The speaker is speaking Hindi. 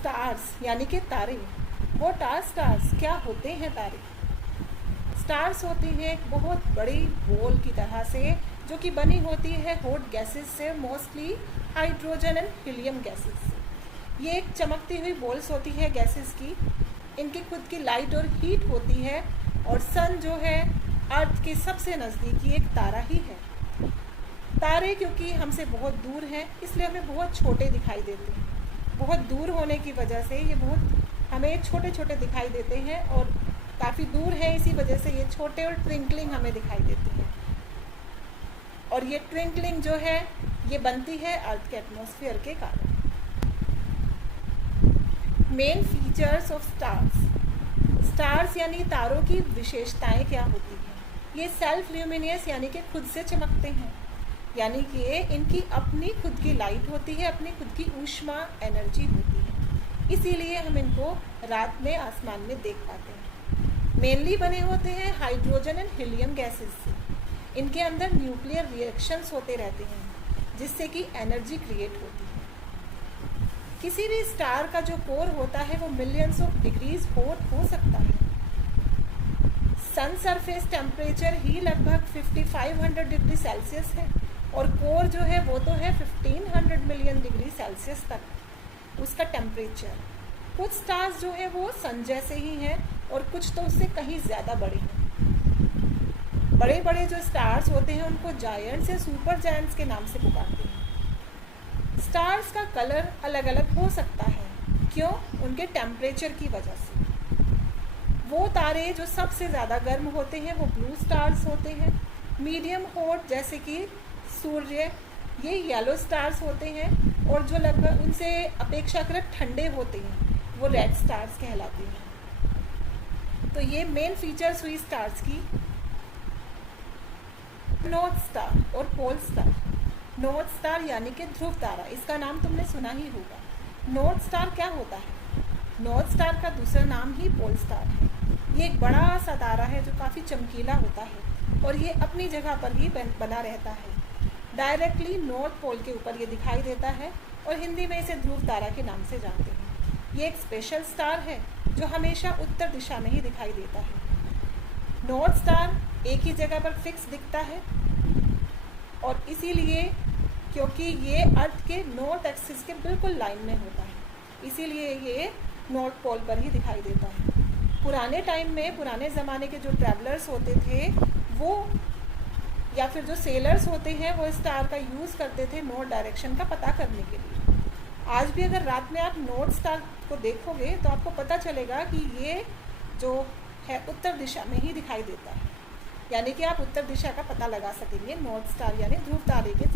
स्टार्स यानी कि तारे। व्हाट आर स्टार्स, क्या होते हैं तारे? स्टार्स होती हैं एक बहुत बड़ी बॉल की तरह से, जो कि बनी होती है हॉट गैसेस से, mostly hydrogen and helium gases से। ये एक चमकती हुई बॉल्स होती है गैसेस की। इनकी खुद की लाइट और हीट होती है, और सन जो है अर्थ के सबसे नज़दीकी एक तारा ही है। तारे क्योंकि हमसे बहुत दूर हैं, इसलिए हमें बहुत छोटे दिखाई देते हैं। बहुत दूर होने की वजह से ये बहुत हमें छोटे छोटे दिखाई देते हैं, और काफ़ी दूर है इसी वजह से ये छोटे और ट्विंकलिंग हमें दिखाई देती हैं। और ये ट्विंकलिंग जो है ये बनती है अर्थ के एटमॉस्फेयर के कारण। Main features of stars. Stars यानी तारों की विशेषताएं क्या होती हैं? ये सेल्फ ल्यूमिनियस यानी कि खुद से चमकते हैं, यानी कि इनकी अपनी खुद की लाइट होती है, अपनी खुद की ऊष्मा एनर्जी होती है, इसीलिए हम इनको रात में आसमान में देख पाते हैं। मेनली बने होते हैं हाइड्रोजन एंड हीलियम गैसेस से। इनके अंदर न्यूक्लियर रिएक्शंस होते रहते हैं, जिससे कि एनर्जी क्रिएट होती है। किसी भी स्टार का जो कोर होता है वो मिलियंस ऑफ डिग्रीज हॉट हो सकता है। सन सरफेस टेम्परेचर ही लगभग 5500 डिग्री सेल्सियस है, और कोर जो है वो तो है 1500 मिलियन डिग्री सेल्सियस तक उसका टेम्परेचर। कुछ स्टार्स जो है वो सन जैसे ही हैं, और कुछ तो उससे कहीं ज़्यादा बड़े हैं। बड़े बड़े जो स्टार्स होते हैं उनको जायंट्स या सुपर जायंट्स के नाम से पुकारते हैं। स्टार्स का कलर अलग अलग हो सकता है, क्यों? उनके टेम्परेचर की वजह से। वो तारे जो सबसे ज़्यादा गर्म होते हैं वो ब्लू स्टार्स होते हैं। मीडियम हॉट जैसे कि सूर्य, ये येलो स्टार्स होते हैं, और जो लगभग उनसे अपेक्षाकृत ठंडे होते हैं वो रेड स्टार्स कहलाते हैं। तो ये मेन फीचर्स हुई स्टार्स की। नॉर्थ स्टार और पोल स्टार। नॉर्थ स्टार यानी कि ध्रुव तारा, इसका नाम तुमने सुना ही होगा। नॉर्थ स्टार क्या होता है? नॉर्थ स्टार का दूसरा नाम ही पोल स्टार है। ये एक बड़ा सा तारा है जो काफ़ी चमकीला होता है, और ये अपनी जगह पर ही बना रहता है। डायरेक्टली नॉर्थ पोल के ऊपर ये दिखाई देता है, और हिंदी में इसे ध्रुव तारा के नाम से जानते हैं। ये एक स्पेशल स्टार है जो हमेशा उत्तर दिशा में ही दिखाई देता है। नॉर्थ स्टार एक ही जगह पर फिक्स दिखता है, और इसीलिए क्योंकि ये अर्थ के नॉर्थ एक्सिस के बिल्कुल लाइन में होता है, इसीलिए ये नॉर्थ पोल पर ही दिखाई देता है। पुराने टाइम में, पुराने ज़माने के जो ट्रैवलर्स होते थे वो, या फिर जो सेलर्स होते हैं, वो स्टार का यूज़ करते थे नॉर्थ डायरेक्शन का पता करने के लिए। आज भी अगर रात में आप नॉर्थ स्टार को देखोगे तो आपको पता चलेगा कि ये जो है उत्तर दिशा में ही दिखाई देता है, यानी कि आप उत्तर दिशा का पता लगा सकेंगे नॉर्थ स्टार यानी ध्रुव तारे के